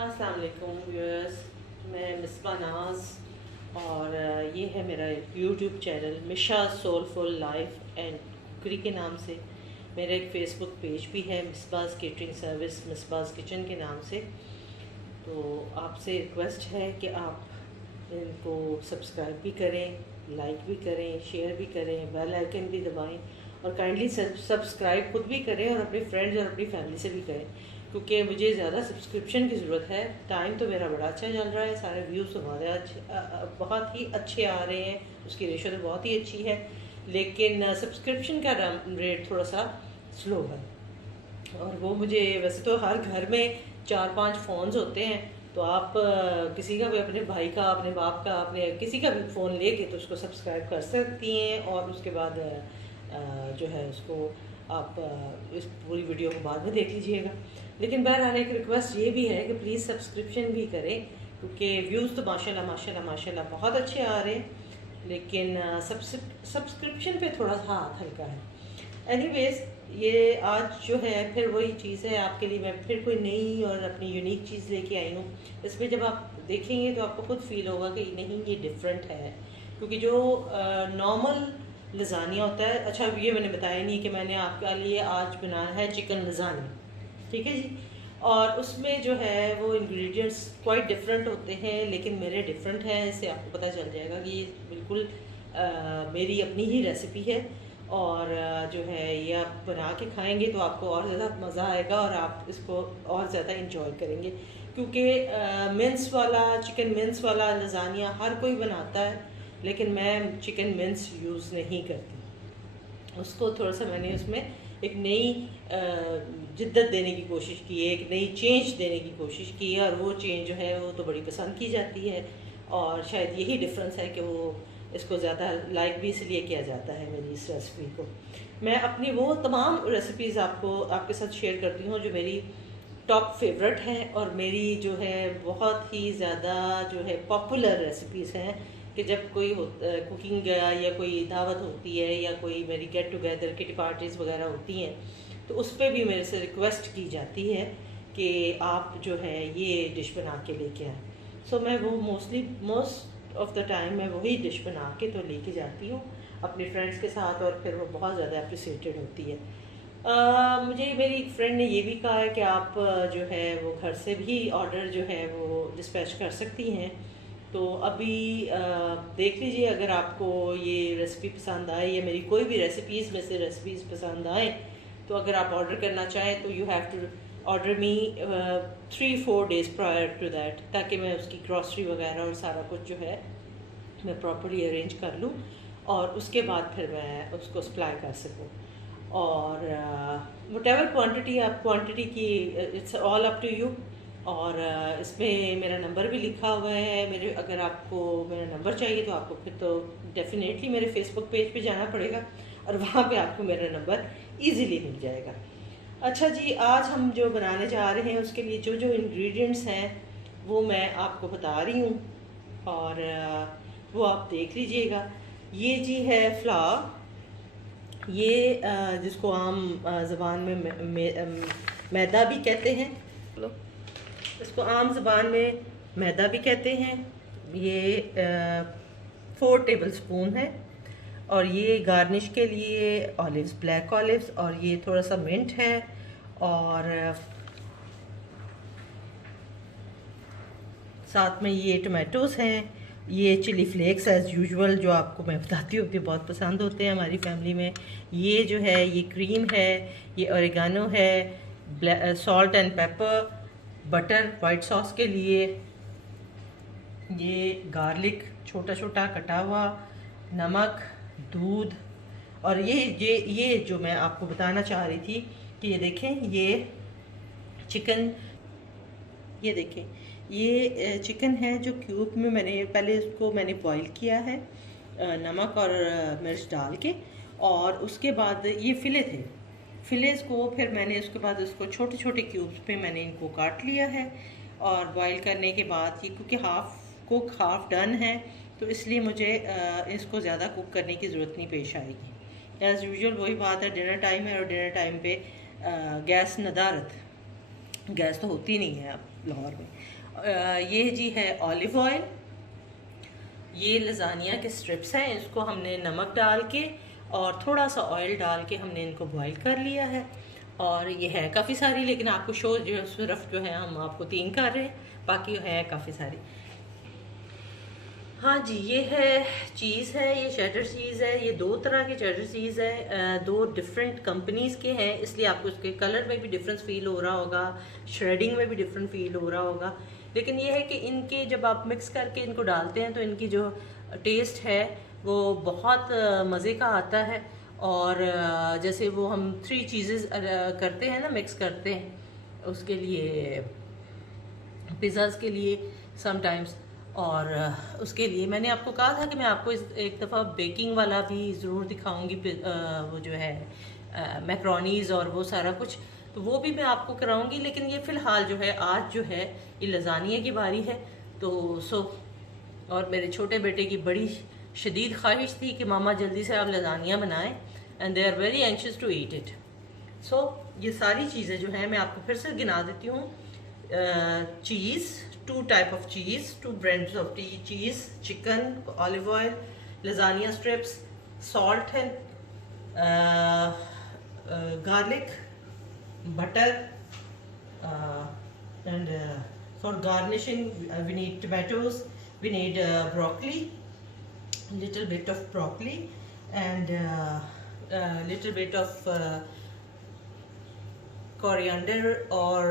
अस्सलाम वालेकुम व्यूअर्स, मैं मिसबा नाज और ये है मेरा YouTube channel Misha soulful life and cookery के नाम से। मेरा एक फ़ेसबुक पेज भी है Misbah's catering service, Misbah's kitchen के नाम से। तो आपसे रिक्वेस्ट है कि आप इनको सब्सक्राइब भी करें, लाइक भी करें, शेयर भी करें, बेल आइकन भी दबाएं और काइंडली सब्सक्राइब खुद भी करें और अपने फ्रेंड्स और अपनी फैमिली से भी करें, क्योंकि मुझे ज़्यादा सब्सक्रिप्शन की ज़रूरत है। टाइम तो मेरा बड़ा अच्छा चल रहा है, सारे व्यूज़ हमारे अच्छे बहुत ही अच्छे आ रहे हैं, उसकी रेशो तो बहुत ही अच्छी है, लेकिन सब्सक्रिप्शन का रेट थोड़ा सा स्लो है। और वो मुझे वैसे तो हर घर में 4-5 फ़ोन्स होते हैं, तो आप किसी का भी, अपने भाई का, अपने बाप का, अपने किसी का भी फ़ोन लेके तो उसको सब्सक्राइब कर सकती हैं और उसके बाद जो है उसको आप इस पूरी वीडियो को बाद में देख लीजिएगा। लेकिन बहरहाल एक रिक्वेस्ट ये भी है कि प्लीज़ सब्सक्रिप्शन भी करें, क्योंकि व्यूज़ तो माशाल्लाह माशाल्लाह माशाल्लाह बहुत अच्छे आ रहे हैं, लेकिन सब्सक्रिप्शन पे थोड़ा सा हाथ हल्का है। एनीवेज, ये आज जो है फिर वही चीज़ है आपके लिए, मैं फिर कोई नई और अपनी यूनिक चीज़ लेके आई हूँ। इसमें जब आप देखेंगे तो आपको खुद फील होगा कि नहीं, ये डिफरेंट है, क्योंकि जो नॉर्मल लजानिया होता है, अच्छा ये मैंने बताया नहीं कि मैंने आपके लिए आज बनाना है चिकन लजानी, ठीक है जी। और उसमें जो है वो इंग्रेडिएंट्स क्वाइट डिफरेंट होते हैं, लेकिन मेरे डिफरेंट हैं, इससे आपको पता चल जाएगा कि ये बिल्कुल मेरी अपनी ही रेसिपी है। और जो है ये आप बना के खाएंगे तो आपको और ज़्यादा मज़ा आएगा और आप इसको और ज़्यादा इंजॉय करेंगे, क्योंकि मिन्स वाला, चिकन मिन्स वाला लजानिया हर कोई बनाता है, लेकिन मैं चिकन मिन्स यूज़ नहीं करती। उसको थोड़ा सा मैंने उसमें एक नई जिद्दत देने की कोशिश की है, एक नई चेंज देने की कोशिश की है, और वो चेंज जो है वो तो बड़ी पसंद की जाती है। और शायद यही डिफरेंस है कि वो इसको ज़्यादा लाइक भी इसलिए किया जाता है मेरी इस रेसिपी को। मैं अपनी वो तमाम रेसिपीज़ आपके साथ शेयर करती हूँ जो मेरी टॉप फेवरेट है और मेरी जो है बहुत ही ज़्यादा जो है पॉपुलर रेसिपीज़ हैं, कि जब कोई कुकिंग या कोई दावत होती है या कोई मेरी गेट टुगेदर किटी पार्टीज़ वगैरह होती हैं, तो उस पर भी मेरे से रिक्वेस्ट की जाती है कि आप जो है ये डिश बना के लेके आएँ। सो मैं वो मोस्ट ऑफ द टाइम मैं वही डिश बना के तो लेके जाती हूँ अपने फ्रेंड्स के साथ, और फिर वो बहुत ज़्यादा अप्रिसिएटेड होती है। मुझे मेरी एक फ्रेंड ने ये भी कहा है कि आप जो है वो घर से भी ऑर्डर जो है वो डिस्पैच कर सकती हैं। तो अभी देख लीजिए, अगर आपको ये रेसिपी पसंद आए या मेरी कोई भी रेसिपीज़ में से रेसिपीज़ पसंद आए, तो अगर आप ऑर्डर करना चाहें तो you have to order me 3-4 days prior to that, ताकि मैं उसकी ग्रॉसरी वगैरह और सारा कुछ जो है मैं प्रॉपर्ली अरेंज कर लूँ और उसके बाद फिर मैं उसको सप्लाई कर सकूँ। और वटेवर क्वांटिटी आप क्वांटिटी की, it's all up to you. और इसमें मेरा नंबर भी लिखा हुआ है मेरे, अगर आपको मेरा नंबर चाहिए तो आपको फिर तो डेफिनेटली मेरे फेसबुक पेज पे जाना पड़ेगा और वहाँ पे आपको मेरा नंबर इजीली मिल जाएगा। अच्छा जी, आज हम जो बनाने जा रहे हैं उसके लिए जो जो इंग्रेडिएंट्स हैं वो मैं आपको बता रही हूँ, और वो आप देख लीजिएगा। ये जी है फ्लावर, ये जिसको आम ज़बान में मैदा भी कहते हैं, इसको आम ज़बान में मैदा भी कहते हैं। ये 4 टेबल स्पून है, और ये गार्निश के लिए ऑलिव्स, ब्लैक ऑलिव्स, और ये थोड़ा सा मिंट है, और साथ में ये टमाटोज़ हैं, ये चिली फ्लेक्स एज़ यूजुअल जो आपको मैं बताती हूँ कि बहुत पसंद होते हैं हमारी फैमिली में। ये जो है ये क्रीम है, ये ओरिगानो है, salt and paper, butter white sauce के लिए, ये गार्लिक छोटा छोटा कटा हुआ, नमक, दूध, और ये जो मैं आपको बताना चाह रही थी कि ये देखें, ये चिकन, ये देखें ये चिकन है जो क्यूब में मैंने पहले इसको मैंने बॉईल किया है नमक और मिर्च डाल के, और उसके बाद ये फिले थे, फिलेस को फिर मैंने उसके बाद उसको छोटे छोटे क्यूब्स पे मैंने इनको काट लिया है। और बॉईल करने के बाद ये क्योंकि हाफ़ कुक हाफ़ डन है, तो इसलिए मुझे इसको ज़्यादा कुक करने की ज़रूरत नहीं पेश आएगी। एज़ यूजुअल वही बात है, डिनर टाइम है और डिनर टाइम पे गैस नदारत, गैस तो होती नहीं है अब, लाहौर में। ये जी है ऑलिव ऑयल, ये लजानिया के स्ट्रिप्स हैं, इसको हमने नमक डाल के और थोड़ा सा ऑयल डाल के हमने इनको बॉईल कर लिया है। और ये है काफ़ी सारी, लेकिन आपको शो जो है सिर्फ जो है हम आपको 3 कर रहे हैं, बाकी है काफ़ी सारी। हाँ जी, ये है चीज़ है, ये चेडर चीज़ है। ये 2 तरह के चेडर चीज़ है, 2 डिफरेंट कंपनीज़ के हैं, इसलिए आपको इसके कलर में भी डिफरेंस फील हो रहा होगा, श्रेडिंग में भी डिफरेंट फील हो रहा होगा। लेकिन ये है कि इनके जब आप मिक्स करके इनको डालते हैं तो इनकी जो टेस्ट है वो बहुत मज़े का आता है। और जैसे वो हम 3 चीज़ें करते हैं ना, मिक्स करते हैं उसके लिए, पिज़्ज़ाज़ के लिए समटाइम्स, और उसके लिए मैंने आपको कहा था कि मैं आपको एक दफ़ा बेकिंग वाला भी ज़रूर दिखाऊंगी, वो जो है मैक्रोनीज़ और वो सारा कुछ, तो वो भी मैं आपको कराऊंगी। लेकिन ये फ़िलहाल जो है आज जो है ये लजानिया की बारी है। तो और मेरे छोटे बेटे की बड़ी शदीद ख्वाहिश थी कि मामा जल्दी से आप लजानिया बनाएं, and they are very anxious to eat it. So ये सारी चीज़ें जो हैं मैं आपको फिर से गिना देती हूँ। चीज़, 2 type of cheese, 2 brands of cheese, chicken, olive oil, lasagne strips, salt and garlic, butter, and for garnishing we need tomatoes, we need broccoli, little bit of broccoli, and little bit of coriander or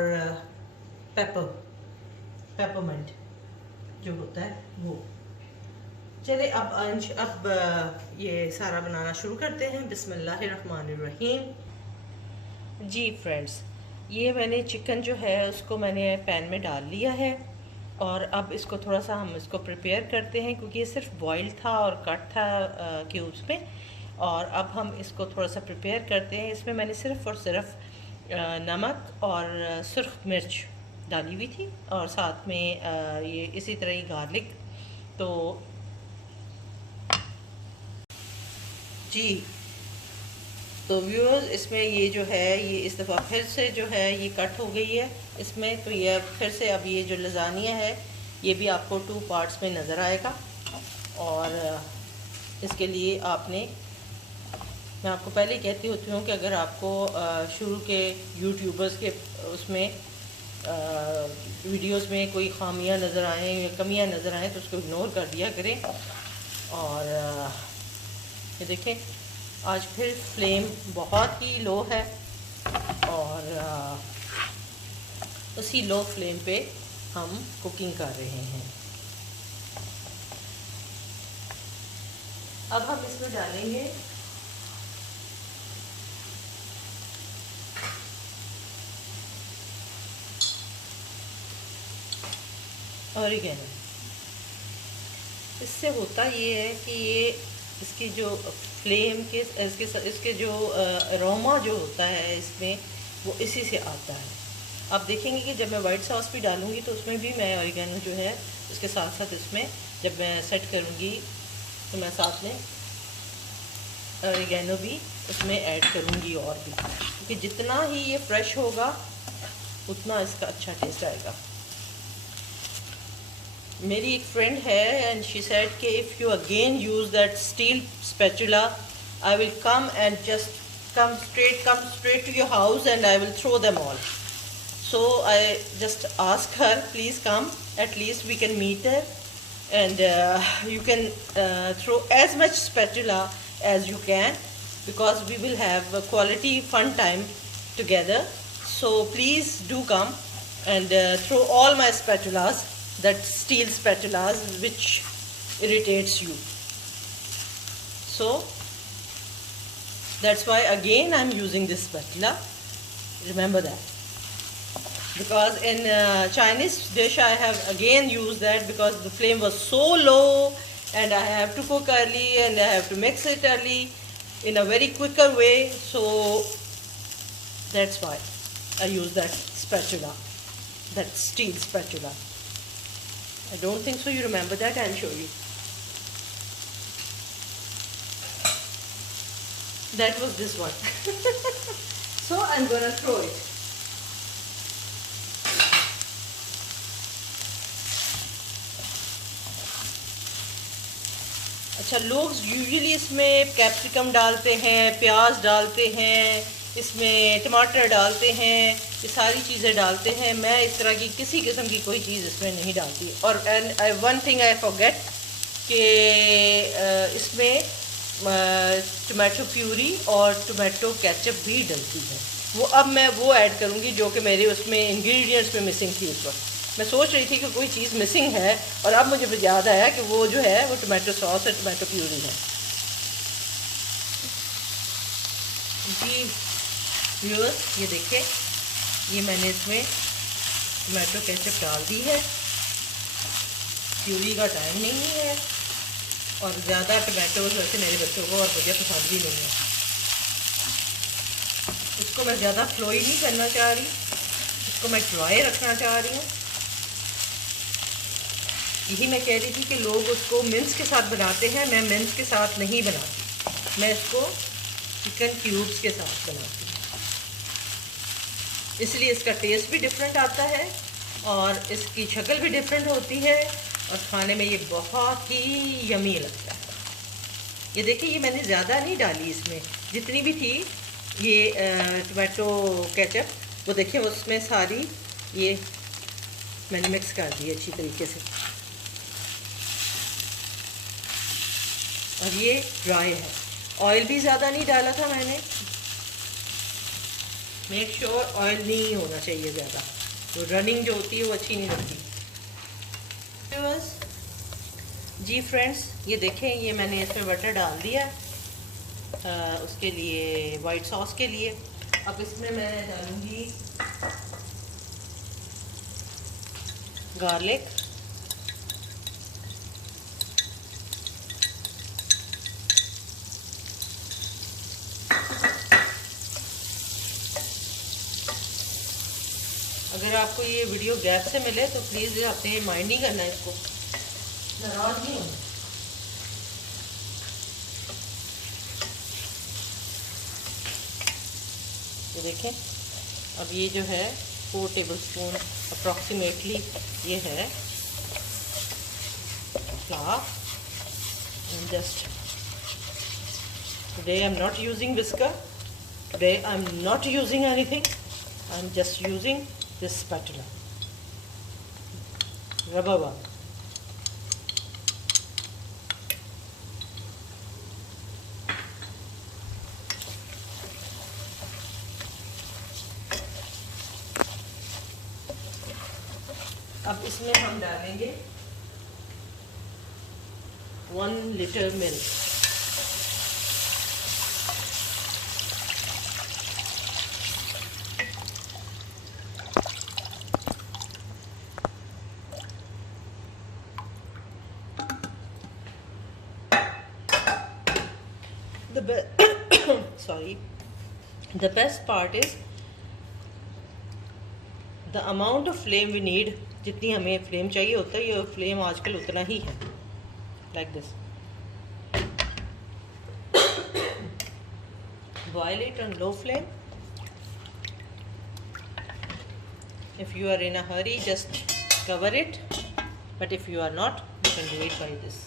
peppermint जो होता है वो। चले अब ये सारा बनाना शुरू करते हैं। बिस्मिल्लाहिर्रहमानिर्रहीम। जी फ्रेंड्स, ये मैंने चिकन जो है उसको मैंने पैन में डाल लिया है, और अब इसको थोड़ा सा हम इसको प्रिपेयर करते हैं, क्योंकि ये सिर्फ बॉईल था और कट था क्यूब्स में। और अब हम इसको थोड़ा सा प्रिपेयर करते हैं। इसमें मैंने सिर्फ और सिर्फ नमक और सुर्ख मिर्च डाली हुई थी, और साथ में ये इसी तरह ही गार्लिक। तो जी, तो व्यूअर्स, इसमें ये जो है ये इस दफ़ा फिर से जो है ये कट हो गई है इसमें। तो ये फिर से अब ये जो लजानिया है ये भी आपको 2 पार्ट्स में नज़र आएगा। और इसके लिए आपने, मैं आपको पहले ही कहती होती हूँ कि अगर आपको शुरू के यूट्यूबर्स के उसमें वीडियोस में कोई खामियां नज़र आएँ या कमियां नज़र आएँ तो उसको इग्नोर कर दिया करें। और ये देखें, आज फिर फ्लेम बहुत ही लो है, और उसी लो फ्लेम पे हम कुकिंग कर रहे हैं। अब हम इसमें डालेंगे ऑरिगेनो। इससे होता ये है कि ये इसकी जो फ्लेम के इसके जो अरोमा जो होता है इसमें, वो इसी से आता है। आप देखेंगे कि जब मैं वाइट सॉस भी डालूंगी तो उसमें भी मैं ऑरिगेनो जो है उसके साथ साथ इसमें जब मैं सेट करूंगी तो मैं साथ में ऑरिगेनो भी उसमें ऐड करूंगी, और भी, क्योंकि जितना ही ये फ्रेश होगा उतना इसका अच्छा टेस्ट आएगा। मेरी एक फ्रेंड है, एंड शी सेड कि if you again use that steel spatula, I will come and just come straight to your house and I will throw them all. So I just asked her, please come, at least we can meet her, and you can throw as much spatula as you can, because we will have a quality fun time together. So please do come and throw all my spatulas, that steel spatulas which irritates you. So that's why again I'm using this spatula. Remember that, because in Chinese dish I have again used that because the flame was so low and I have to cook early and I have to mix it early in a very quicker way. So that's why I use that spatula, that steel spatula. I don't think so you remember that. I'll show you. That was this one. So I'm gonna throw it. अच्छा, लोग usually इसमें capsicum डालते हैं, प्याज डालते हैं, इसमें टमाटर डालते हैं, ये सारी चीज़ें डालते हैं। मैं इस तरह की किसी किस्म की कोई चीज़ इसमें नहीं डालती। और वन थिंग आई फॉरगेट कि इसमें टमाटो प्यूरी और टमाटो केचप भी डलती है। वो अब मैं वो ऐड करूँगी जो कि मेरे उसमें इंग्रेडिएंट्स में मिसिंग थी उस वक्त। मैं सोच रही थी कि कोई चीज़ मिसिंग है और अब मुझे याद आया कि वो जो है वो टमाटो सॉस और टमाटो प्यूरी है। जी व्यूअर्स, ये देखें, ये मैंने इसमें टमाटो केचप डाल दी है। प्यूरी का टाइम नहीं है और ज़्यादा टमाटोज वैसे मेरे बच्चों को और मुझे पसंद भी नहीं है। इसको मैं ज़्यादा फ्लोई नहीं करना चाह रही, इसको मैं ड्राई रखना चाह रही हूँ। यही मैं कह रही थी कि लोग उसको मिन्स के साथ बनाते हैं, मैं मिन्स के साथ नहीं बनाती, मैं इसको चिकन क्यूब्स के साथ बनाती हूँ। इसलिए इसका टेस्ट भी डिफरेंट आता है और इसकी शक्ल भी डिफरेंट होती है और खाने में ये बहुत ही यमी लगता है। ये देखिए, ये मैंने ज़्यादा नहीं डाली इसमें, जितनी भी थी ये टमाटो केचप, वो देखिए उसमें सारी ये मैंने मिक्स कर दी अच्छी तरीके से। और ये ड्राई है, ऑयल भी ज़्यादा नहीं डाला था मैंने। मेक श्योर ऑयल नहीं होना चाहिए ज़्यादा, तो रनिंग जो होती है वो अच्छी नहीं लगती। जी फ्रेंड्स, ये देखें, ये मैंने इसमें बटर डाल दिया उसके लिए, वाइट सॉस के लिए। अब इसमें मैं डालूँगी गार्लिक, अगर आपको ये वीडियो गैप से मिले तो प्लीज़ आपने माइंड नहीं करना, इसको नाराज़ नहीं होना। तो देखें, अब ये जो है 4 टेबलस्पून अप्रॉक्सीमेटली ये है flower. And just today I am not using whisker, today I am not using anything, I am just using this spatula, rubber one। अब इसमें हम डालेंगे 1 litre milk. Sorry, the best part is the amount of flame we need। जितनी हमें flame चाहिए होता है, ये फ्लेम आजकल उतना ही है, like this। Boil it on low flame। If you are in a hurry, just cover it, but if you are not, you can do it by this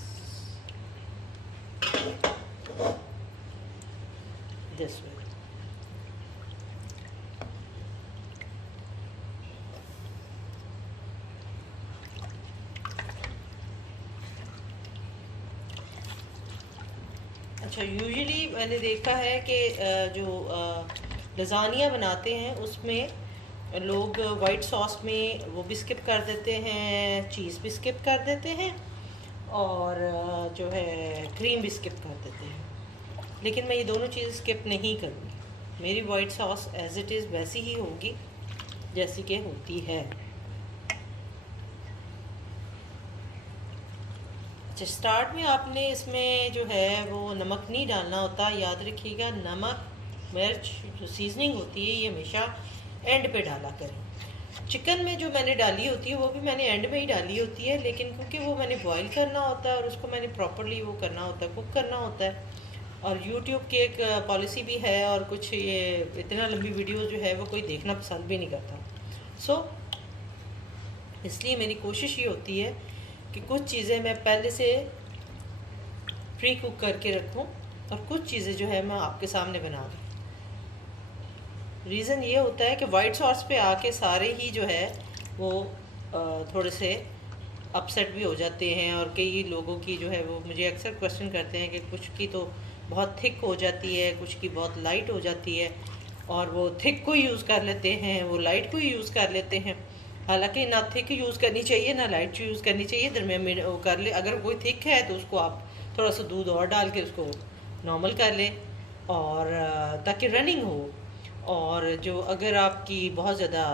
way। अच्छा, यूजुअली मैंने देखा है कि जो लज़ानिया बनाते हैं उसमें लोग वाइट सॉस में वो भी स्किप कर देते हैं, चीज़ भी स्किप कर देते हैं और जो है क्रीम भी स्किप कर देते हैं। लेकिन मैं ये दोनों चीज़ स्किप नहीं करूँगी। मेरी white sauce as it is वैसी ही होगी जैसी कि होती है। अच्छा, स्टार्ट में आपने इसमें जो है वो नमक नहीं डालना होता, याद रखिएगा। नमक मिर्च जो सीजनिंग होती है ये हमेशा एंड पे डाला करें। चिकन में जो मैंने डाली होती है वो भी मैंने एंड में ही डाली होती है, लेकिन क्योंकि वो मैंने बॉईल करना होता है और उसको मैंने प्रॉपरली वो करना होता है, कुक करना होता है। और यूट्यूब की एक पॉलिसी भी है और कुछ ये इतना लंबी वीडियो जो है वो कोई देखना पसंद भी नहीं करता। सो इसलिए मेरी कोशिश ये होती है कि कुछ चीज़ें मैं पहले से प्री कुक करके रखूं और कुछ चीज़ें जो है मैं आपके सामने बना दूँ। रीज़न ये होता है कि वाइट सॉस पे आके सारे ही जो है वो थोड़े से अपसेट भी हो जाते हैं, और कई लोगों की जो है वो मुझे अक्सर क्वेश्चन करते हैं कि कुछ की तो बहुत थिक हो जाती है, कुछ की बहुत लाइट हो जाती है, और वो थिक को यूज़ कर लेते हैं, वो लाइट को यूज़ कर लेते हैं। हालांकि ना थिक यूज़ करनी चाहिए ना लाइट यूज़ करनी चाहिए, दरमियान में वो कर ले। अगर कोई थिक है तो उसको आप थोड़ा सा दूध और डाल के उसको नॉर्मल कर लें, और ताकि रनिंग हो। और जो अगर आपकी बहुत ज़्यादा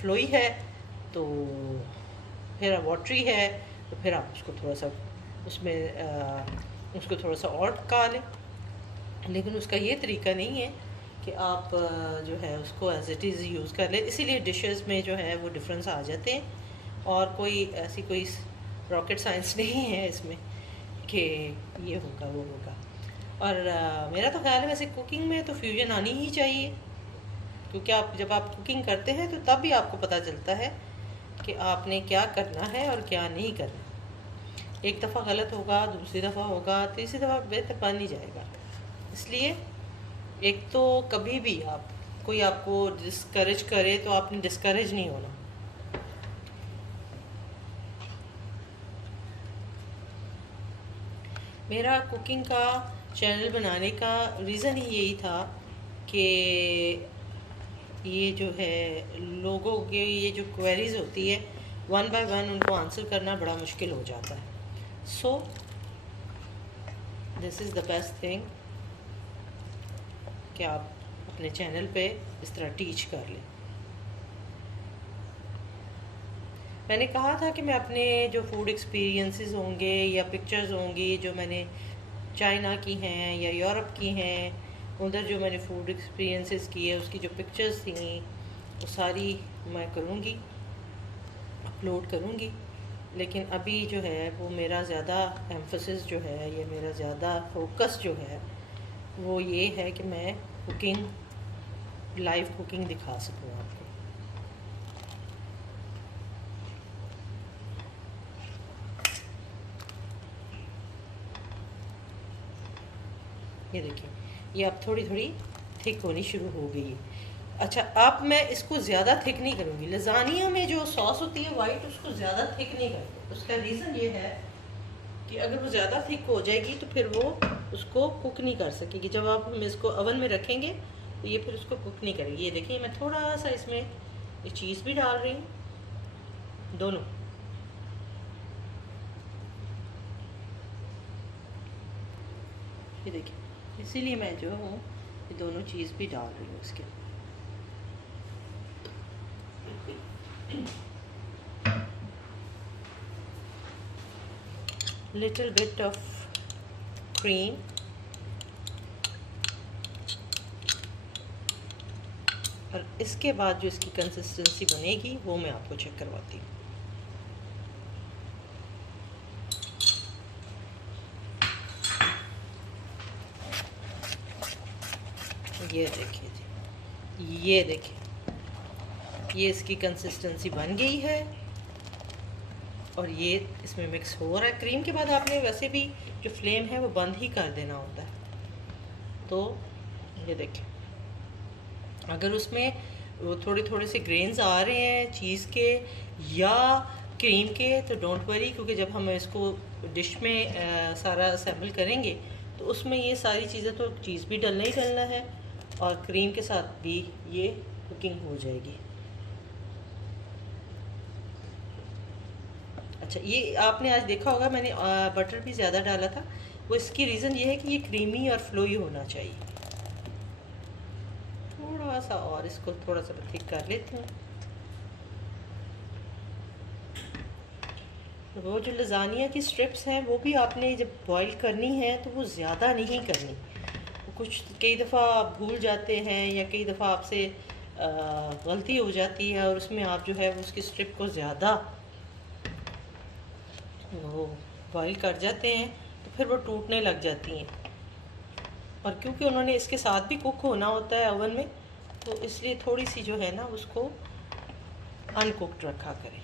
फ्लोई है तो फिर वाटरी है तो फिर आप उसको थोड़ा सा उसको थोड़ा सा और पका लें। लेकिन उसका ये तरीका नहीं है कि आप जो है उसको एज इट इज़ यूज़ कर लें। इसीलिए डिशेस में जो है वो डिफरेंस आ जाते हैं, और कोई ऐसी कोई रॉकेट साइंस नहीं है इसमें कि ये होगा वो होगा। और मेरा तो ख्याल है वैसे कुकिंग में तो फ्यूजन आनी ही चाहिए, क्योंकि आप जब आप कुकिंग करते हैं तो तब भी आपको पता चलता है कि आपने क्या करना है और क्या नहीं करना। एक दफ़ा गलत होगा, दूसरी दफ़ा होगा, तीसरी दफ़ा बेहतर बन ही जाएगा। इसलिए एक तो कभी भी आप कोई आपको डिस्करेज करे तो आपने डिस्करेज नहीं होना। मेरा कुकिंग का चैनल बनाने का रीज़न ही यही था कि ये जो है लोगों के ये जो क्वेरीज होती है वन बाय वन उनको आंसर करना बड़ा मुश्किल हो जाता है। So this is the best thing कि आप अपने चैनल पे इस तरह टीच कर लें। मैंने कहा था कि मैं अपने जो फूड एक्सपीरियंसेस होंगे या पिक्चर्स होंगी जो मैंने चाइना की हैं या यूरोप की हैं, उधर जो मैंने फूड एक्सपीरियंसेस किए उसकी जो पिक्चर्स थी वो सारी मैं करूँगी, अपलोड करूँगी। लेकिन अभी जो है वो मेरा ज़्यादा एम्फसिस जो है या मेरा ज़्यादा फोकस जो है वो ये है कि मैं कुकिंग, लाइव कुकिंग दिखा सकूँ आपको। ये देखिए, ये अब थोड़ी थोड़ी थिक होनी शुरू हो गई है। अच्छा, अब मैं इसको ज़्यादा थिक नहीं करूँगी। लजानिया में जो सॉस होती है वाइट, उसको ज़्यादा थिक नहीं करते। उसका रीज़न ये है कि अगर वो ज़्यादा थिक हो जाएगी तो फिर वो उसको कुक नहीं कर सकेगी। जब आप हम इसको अवन में रखेंगे तो ये फिर उसको कुक नहीं करेगी। ये देखिए, मैं थोड़ा सा इसमें ये चीज़ भी डाल रही हूँ, दोनों। ये देखिए, इसीलिए मैं जो हूँ ये दोनों चीज़ भी डाल रही हूँ इसके। लिटिल बिट ऑफ क्रीम, और इसके बाद जो इसकी कंसिस्टेंसी बनेगी वो मैं आपको चेक करवाती हूँ। ये देखिए जी, ये देखिए, ये इसकी कंसिस्टेंसी बन गई है और ये इसमें मिक्स हो रहा है। क्रीम के बाद आपने वैसे भी जो फ्लेम है वो बंद ही कर देना होता है। तो ये देखिए, अगर उसमें वो थोड़े थोड़े से ग्रेन्स आ रहे हैं चीज़ के या क्रीम के तो डोंट वरी, क्योंकि जब हम इसको डिश में सारा असेंबल करेंगे तो उसमें ये सारी चीज़ें तो चीज़ भी डलना ही डलना है और क्रीम के साथ भी ये कुकिंग हो जाएगी। अच्छा, ये आपने आज देखा होगा मैंने बटर भी ज़्यादा डाला था। वो इसकी रीज़न ये है कि ये क्रीमी और फ्लोई होना चाहिए। थोड़ा सा और इसको थोड़ा सा थिक कर लेती हूँ। वो जो लजानिया की स्ट्रिप्स हैं वो भी आपने जब बॉईल करनी है तो वो ज़्यादा नहीं करनी। कुछ कई दफ़ा आप भूल जाते हैं या कई दफ़ा आपसे गलती हो जाती है और उसमें आप जो है उसकी स्ट्रिप को ज़्यादा वो बॉईल कर जाते हैं तो फिर वो टूटने लग जाती हैं। और क्योंकि उन्होंने इसके साथ भी कुक होना होता है ओवन में, तो इसलिए थोड़ी सी जो है ना उसको अनकुक्ड रखा करें।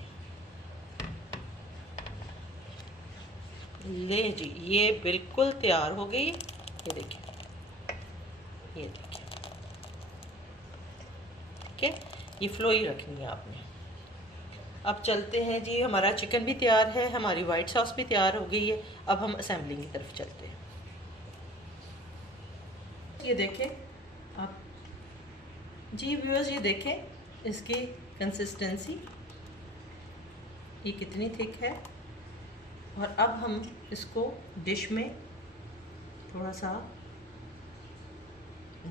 ले जी, ये बिल्कुल तैयार हो गई। ये देखिए, ये देखिए, ठीक है। ये फ्लो ही रखनी है आपने। अब चलते हैं जी, हमारा चिकन भी तैयार है, हमारी वाइट सॉस भी तैयार हो गई है। अब हम असेंबलिंग की तरफ चलते हैं। ये देखें आप जी व्यूअर्स, ये देखें इसकी कंसिस्टेंसी, ये कितनी थिक है। और अब हम इसको डिश में थोड़ा सा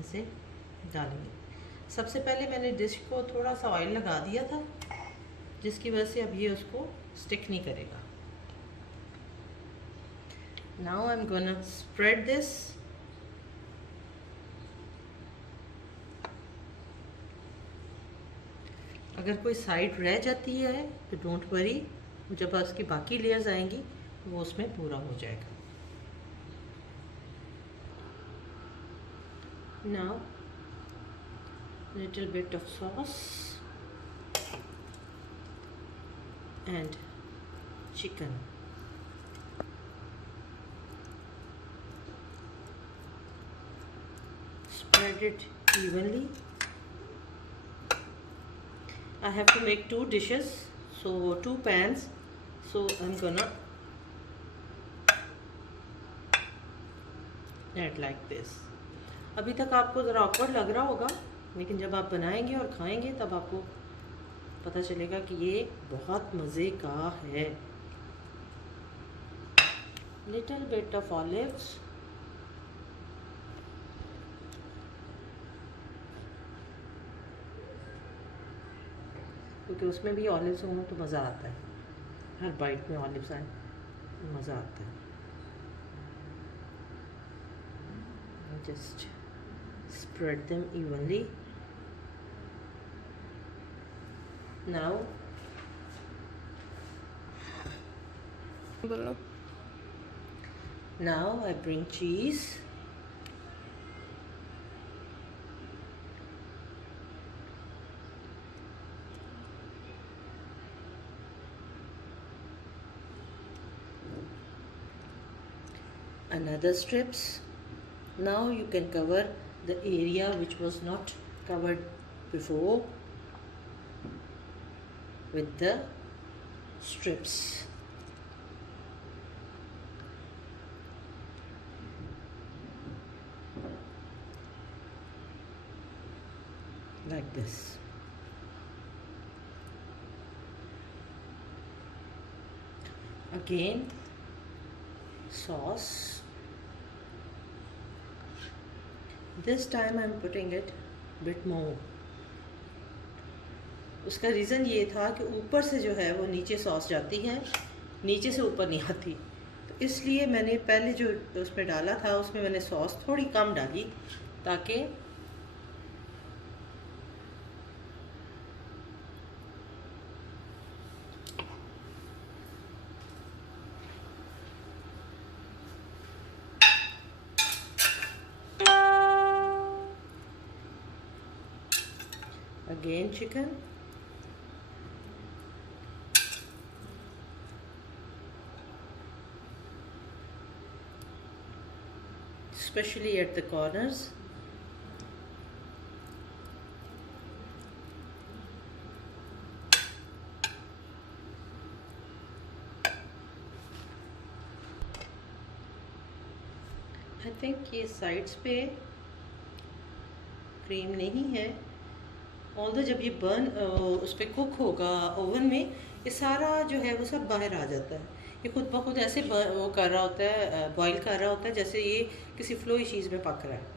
ऐसे डालेंगे। सबसे पहले मैंने डिश को थोड़ा सा ऑयल लगा दिया था, जिसकी वजह से अब ये उसको स्टिक नहीं करेगा। Now I am gonna spread this. अगर कोई साइड रह जाती है तो डोंट वरी, जब उसकी बाकी लेयर्स आएंगी वो उसमें पूरा हो जाएगा। Now little bit of sauce and chicken. Spread it evenly. I have to make 2 dishes, so 2 pans, so I'm gonna add like this. अभी तक आपको ज़रा ऑकवर्ड लग रहा होगा, लेकिन जब आप बनाएंगे और खाएंगे तब आपको पता चलेगा कि ये बहुत मज़े का है। लिटिल बिट ऑफ ऑलिव्स, क्योंकि उसमें भी ऑलिव्स हों तो मज़ा आता है। हर बाइट में ऑलिव्स आए मज़ा आता है। Just spread them evenly. Now I bring cheese. Another strips. Now you can cover the area which was not covered before with the strips. Like this. Again sauce. This time I'm putting it bit more. उसका reason ये था कि ऊपर से जो है वो नीचे सॉस जाती है, नीचे से ऊपर नहीं आती, तो इसलिए मैंने पहले जो उसमें डाला था उसमें मैंने सॉस थोड़ी कम डाली, ताकि again chicken, especially at the corners. I think ये साइड्स पे क्रीम नहीं है, ऑल्दो जब ये बर्न उस पर कुक होगा ओवन में, ये सारा जो है वो सब बाहर आ जाता है। ये खुद ब खुद ऐसे वो कर रहा होता है, बॉईल कर रहा होता है जैसे ये किसी फ्लोई चीज़ में पक रहा है।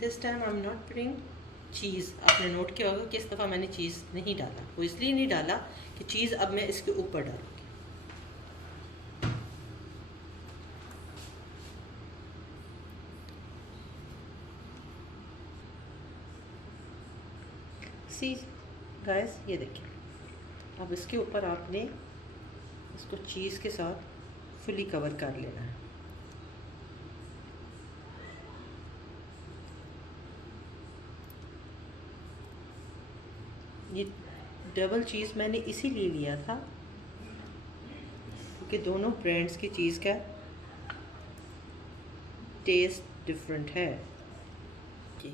This time I am not putting cheese. आपने नोट किया होगा कि इस दफ़ा मैंने चीज़ नहीं डाला, वो इसलिए नहीं डाला कि चीज़ अब मैं इसके ऊपर डालूँगी। सी गाइस, ये देखिए, अब इसके ऊपर आपने इसको चीज़ के साथ फुली कवर कर लेना है। ये डबल चीज़ मैंने इसीलिए लिया था क्योंकि दोनों ब्रांड्स की चीज़ का टेस्ट डिफरेंट है। जी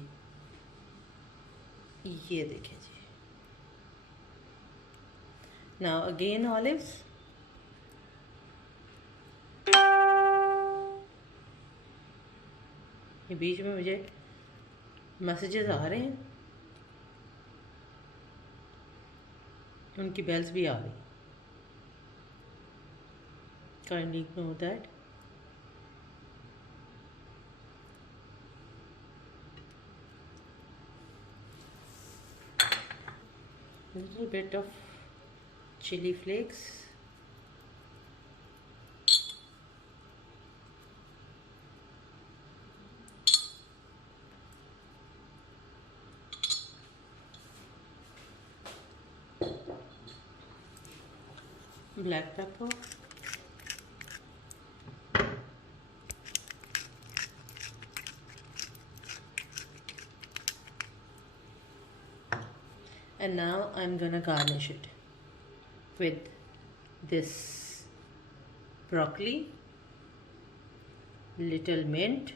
ये देखें जी। नाउ अगेन ऑलिव्स, ये बीच में मुझे मैसेजेस आ रहे हैं, उनकी बेल्स भी आ गई। Kindly ignore that. Little bit of chili flakes, black pepper, and now I'm gonna garnish it with this broccoli, little mint,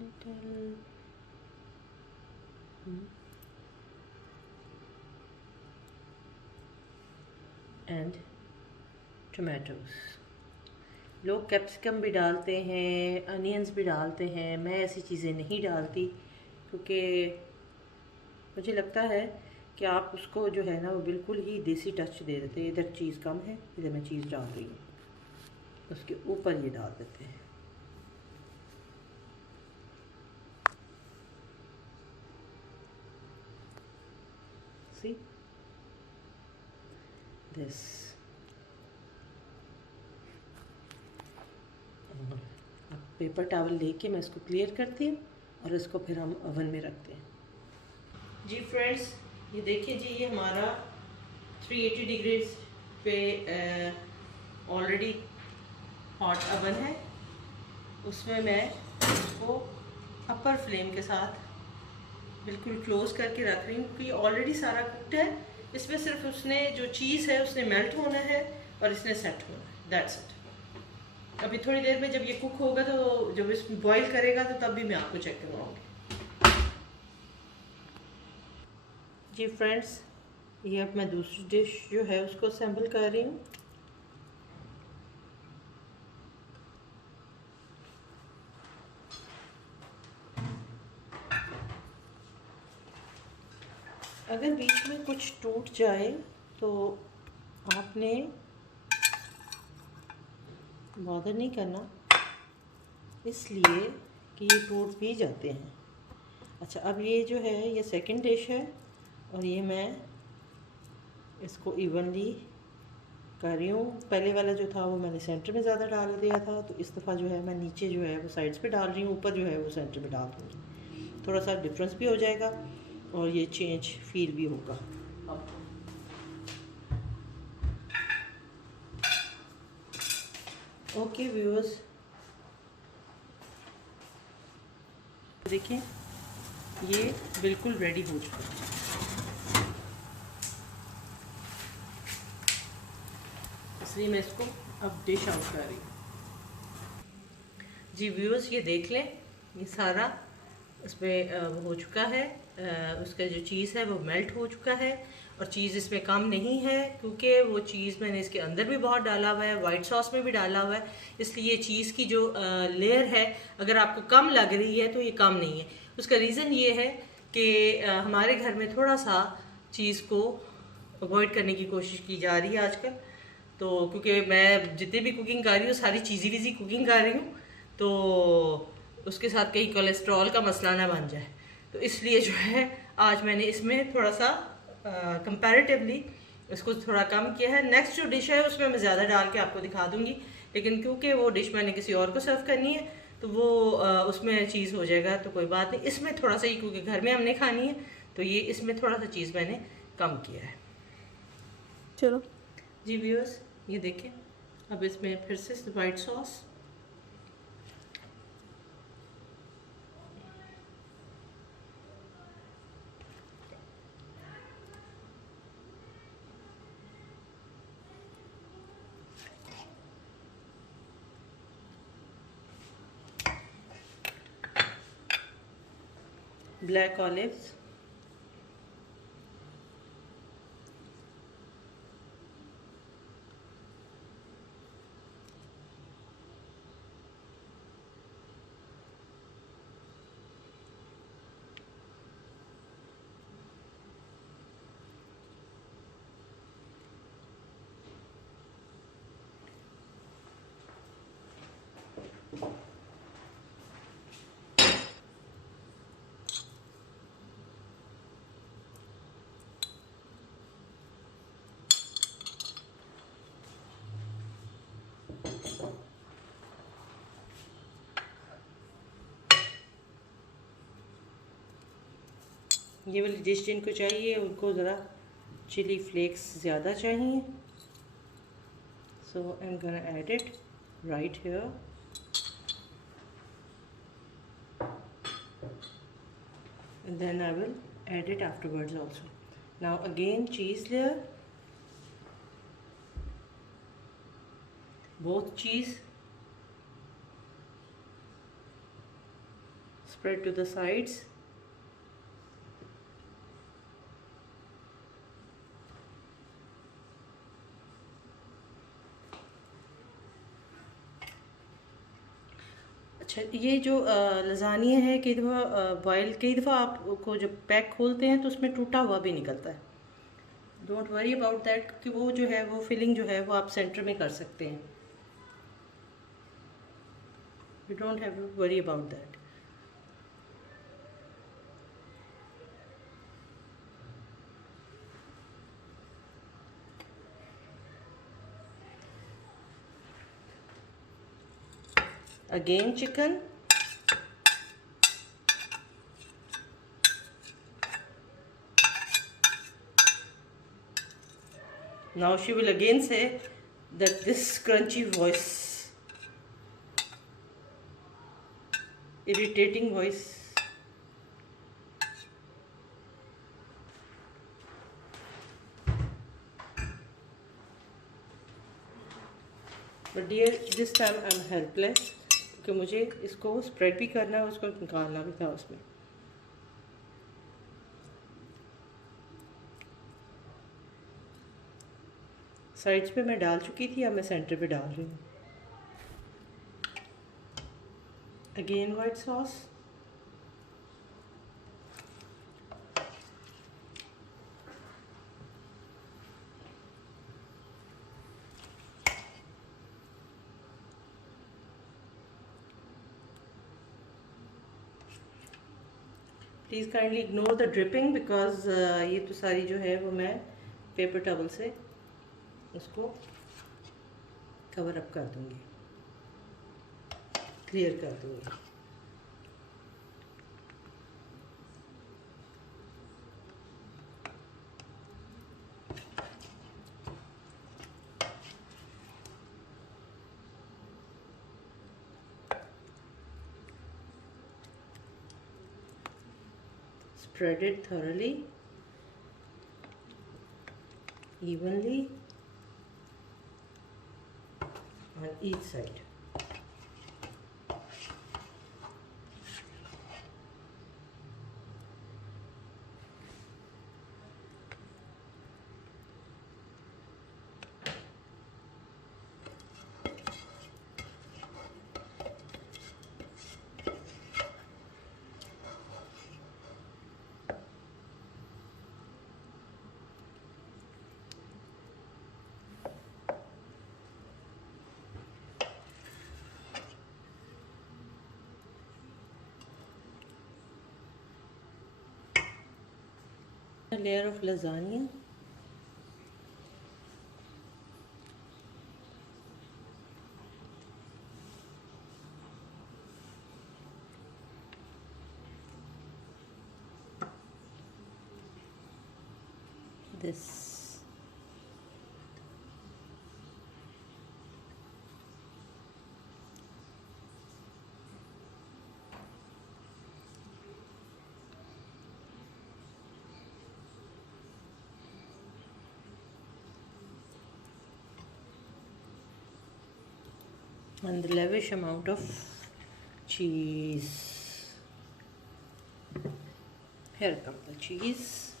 little and tomatoes। लोग कैप्सिकम भी डालते हैं, अनियंस भी डालते हैं, मैं ऐसी चीज़ें नहीं डालती क्योंकि मुझे लगता है कि आप उसको जो है ना वो बिल्कुल ही देसी टच दे देते हैं। इधर चीज़ कम है, इधर मैं चीज़ डाल रही हूँ, उसके ऊपर ये डाल देते हैं। See this. पेपर टॉवल लेके मैं इसको क्लियर करती हूँ और इसको फिर हम ओवन में रखते हैं। जी फ्रेंड्स, ये देखिए जी, ये हमारा 380 डिग्रीज पे ऑलरेडी हॉट ओवन है। उसमें मैं इसको अपर फ्लेम के साथ बिल्कुल क्लोज करके रख रही हूँ क्योंकि ये ऑलरेडी सारा कुक्ड है। इसमें सिर्फ उसने जो चीज़ है उसने मेल्ट होना है और इसने सेट होना है, दैट्स इट। अभी थोड़ी देर में जब ये कुक होगा तो जब इस बॉईल करेगा तो तब भी मैं आपको चेक करवाऊँगी। जी फ्रेंड्स, ये अब मैं दूसरी डिश जो है उसको असेंबल कर रही हूँ। अगर बीच में कुछ टूट जाए तो आपने बॉदर नहीं करना, इसलिए कि ये टूट भी जाते हैं। अच्छा, अब ये जो है ये सेकंड डिश है और ये मैं इसको इवनली कर रही हूँ। पहले वाला जो था वो मैंने सेंटर में ज़्यादा डाल दिया था, तो इस दफ़ा जो है मैं नीचे जो है वो साइड्स पे डाल रही हूँ, ऊपर जो है वो सेंटर में डाल दूँगी। थोड़ा सा डिफरेंस भी हो जाएगा और ये चेंज फील भी होगा। ओके व्यूअर्स, देखिए ये बिल्कुल रेडी हो चुका है। इसलिए मैं इसको अब डिश आउट कर रही हूँ। जी व्यूअर्स, ये देख लें, ये सारा इसमें हो चुका है। उसका जो चीज़ है वो मेल्ट हो चुका है और चीज़ इसमें कम नहीं है क्योंकि वो चीज़ मैंने इसके अंदर भी बहुत डाला हुआ है, वाइट सॉस में भी डाला हुआ है। इसलिए चीज़ की जो लेयर है अगर आपको कम लग रही है तो ये कम नहीं है। उसका रीज़न ये है कि हमारे घर में थोड़ा सा चीज़ को अवॉइड करने की कोशिश की जा रही है आजकल। तो क्योंकि मैं जितनी भी कुकिंग कर रही हूँ सारी चीज़ी विज़ी कुकिंग कर रही हूँ, तो उसके साथ कहीं कोलेस्ट्रॉल का मसला ना बन जाए, तो इसलिए जो है आज मैंने इसमें थोड़ा सा कंपैरेटिवली इसको थोड़ा कम किया है। नेक्स्ट जो डिश है उसमें मैं ज़्यादा डाल के आपको दिखा दूंगी, लेकिन क्योंकि वो डिश मैंने किसी और को सर्व करनी है तो वो उसमें चीज़ हो जाएगा, तो कोई बात नहीं। इसमें थोड़ा सा ही, क्योंकि घर में हमने खानी है, तो ये इसमें थोड़ा सा चीज़ मैंने कम किया है। चलो जी व्यूअर्स, ये देखें, अब इसमें फिर से वाइट सॉस, ब्लैक ऑलिव्स, ये वाली डिश जिनको चाहिए उनको ज़रा चिली फ्लेक्स ज़्यादा चाहिए, so I am gonna add it right here, and then I will add it afterwards also. Now again cheese layer, both cheese spread to the sides. अच्छा, ये जो लजानिया है, कई दफ़ा बॉयल, कई दफ़ा आपको जब पैक खोलते हैं तो उसमें टूटा हुआ भी निकलता है। डोंट वरी अबाउट दैट, कि वो जो है वो फिलिंग जो है वो आप सेंटर में कर सकते हैं। You don't have to worry about that. Again chicken, now she will again say that this crunchy voice, irritating voice. But dear, this time I am helpless, क्योंकि मुझे इसको स्प्रेड भी करना है, उसको निकालना भी था उसमें। साइड्स पे मैं डाल चुकी थी, अब मैं सेंटर पे डाल रही हूँ। Again white sauce, please kindly ignore the dripping, because ये तो सारी जो है वो मैं पेपर टॉवल से उसको कवर अप कर दूँगी, क्लियर कर दूँगी। Spread it thoroughly, evenly on each side. A layer of lasagna, this. And the lavish amount of cheese. Here comes the cheese.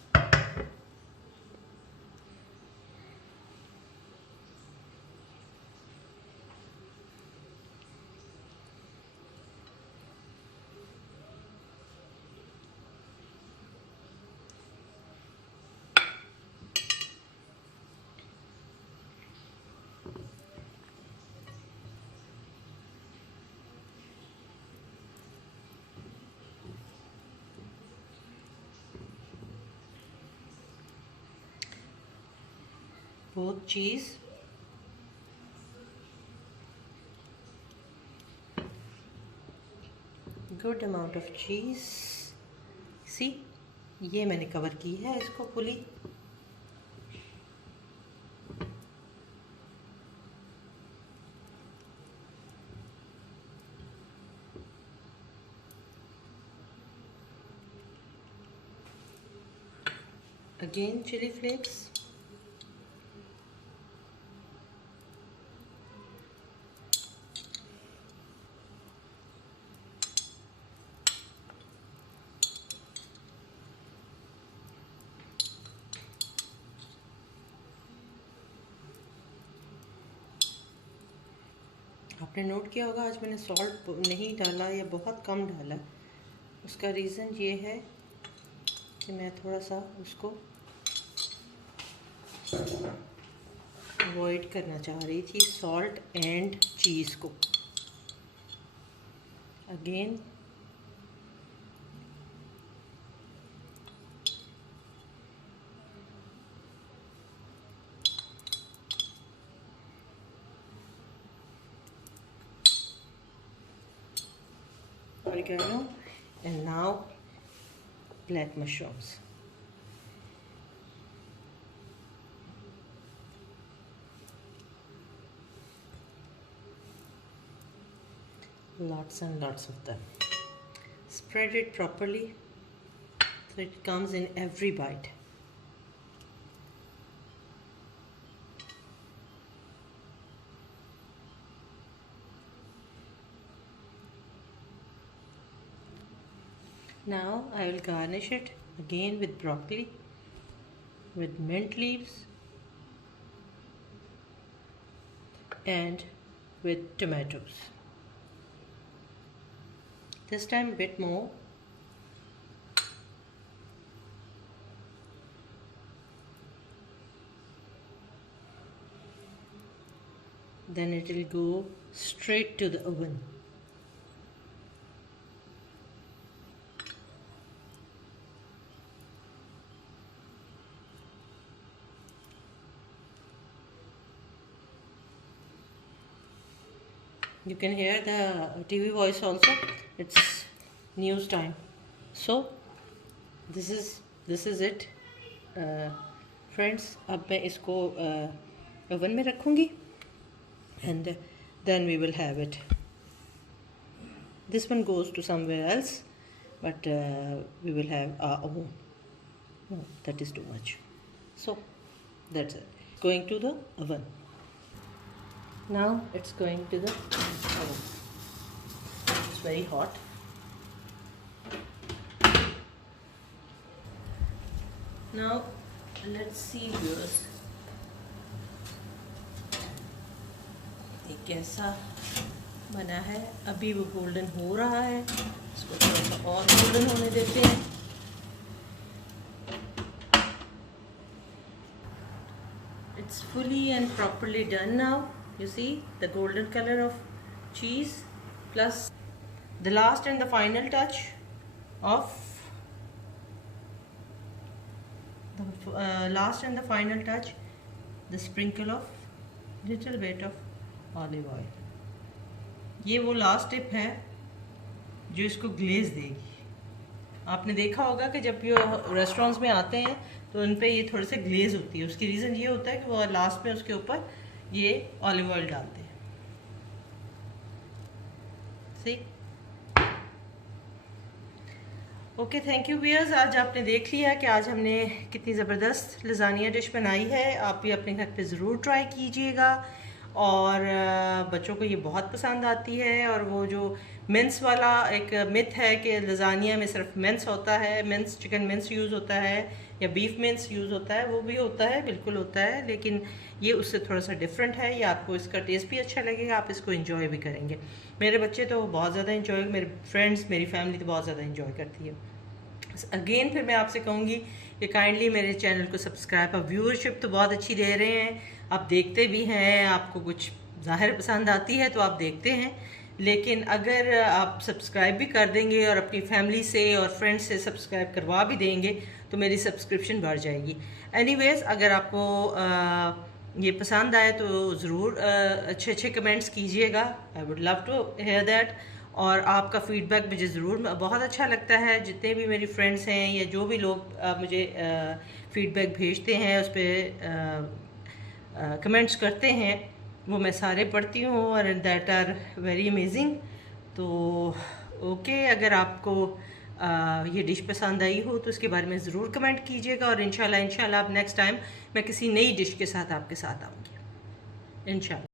Both cheese. Good amount of cheese. See, ये मैंने cover की है इसको fully. Again chili flakes. आपने note किया होगा आज मैंने सॉल्ट नहीं डाला या बहुत कम डाला. उसका रीज़न ये है कि मैं थोड़ा सा उसको अवॉइड करना चाह रही थी, सॉल्ट एंड चीज़ को. Again oregano, and now black mushrooms. Lots and lots of them. Spread it properly so it comes in every bite. Now I will garnish it again with broccoli, with mint leaves, and with tomatoes. This time a bit more. Then it will go straight to the oven. You can hear the TV voice also. It's news time. So this is it, friends. अब मैं इसको oven में रखूँगी, and then we will have it. This one goes to somewhere else, but we will have our own. No, that is too much. So that's it. Going to the oven. Now it's going to the oven. It's very hot. Now let's see viewers, ये कैसा बना है. अभी वो golden हो रहा है, इसको थोड़ा सा और गोल्डन होने देते हैं. It's fully and properly done now. You see the golden color of cheese, plus the last and the final touch of the sprinkle of little bit of olive oil. ये वो लास्ट टिप है जो इसको glaze देगी. आपने देखा होगा कि जब ये रेस्टोरेंट्स में आते हैं तो उन पे ये थोड़े से ग्लेज होती है। उसकी रीज़न ये होता है कि वो लास्ट में उसके ऊपर ये ऑलिव ऑयल डालते हैं। सी ओके, थैंक यू व्यूअर्स। आज आपने देख लिया कि आज हमने कितनी ज़बरदस्त लज़ानिया डिश बनाई है। आप भी अपने घर पे ज़रूर ट्राई कीजिएगा और बच्चों को ये बहुत पसंद आती है। और वो जो मिन्स वाला एक मिथ है कि लज़ानिया में सिर्फ मिन्स होता है, मिन्स चिकन मिन्स यूज़ होता है या बीफ मिन्स यूज़ होता है, वो भी होता है, बिल्कुल होता है, लेकिन ये उससे थोड़ा सा डिफरेंट है। ये आपको इसका टेस्ट भी अच्छा लगेगा, आप इसको एंजॉय भी करेंगे। मेरे बच्चे तो बहुत ज़्यादा एंजॉय, मेरे फ्रेंड्स, मेरी फैमिली तो बहुत ज़्यादा एंजॉय करती है। अगेन फिर मैं आपसे कहूँगी कि काइंडली मेरे चैनल को सब्सक्राइब। अब व्यूअरशिप तो बहुत अच्छी दे रहे हैं, आप देखते भी हैं, आपको कुछ ज़ाहिर पसंद आती है तो आप देखते हैं, लेकिन अगर आप सब्सक्राइब भी कर देंगे और अपनी फैमिली से और फ्रेंड्स से सब्सक्राइब करवा भी देंगे तो मेरी सब्सक्रिप्शन बढ़ जाएगी। एनीवेज़, अगर आपको ये पसंद आए तो ज़रूर अच्छे अच्छे कमेंट्स कीजिएगा। I would love to hear that. और आपका फ़ीडबैक मुझे ज़रूर बहुत अच्छा लगता है। जितने भी मेरी फ्रेंड्स हैं या जो भी लोग मुझे फ़ीडबैक भेजते हैं, उस पर कमेंट्स करते हैं, वो मैं सारे पढ़ती हूँ और दैट आर वेरी अमेजिंग। तो ओके, अगर आपको ये डिश पसंद आई हो तो उसके बारे में ज़रूर कमेंट कीजिएगा और इंशाल्लाह अब नेक्स्ट टाइम मैं किसी नई डिश के साथ आपके साथ आऊँगी इंशाल्लाह।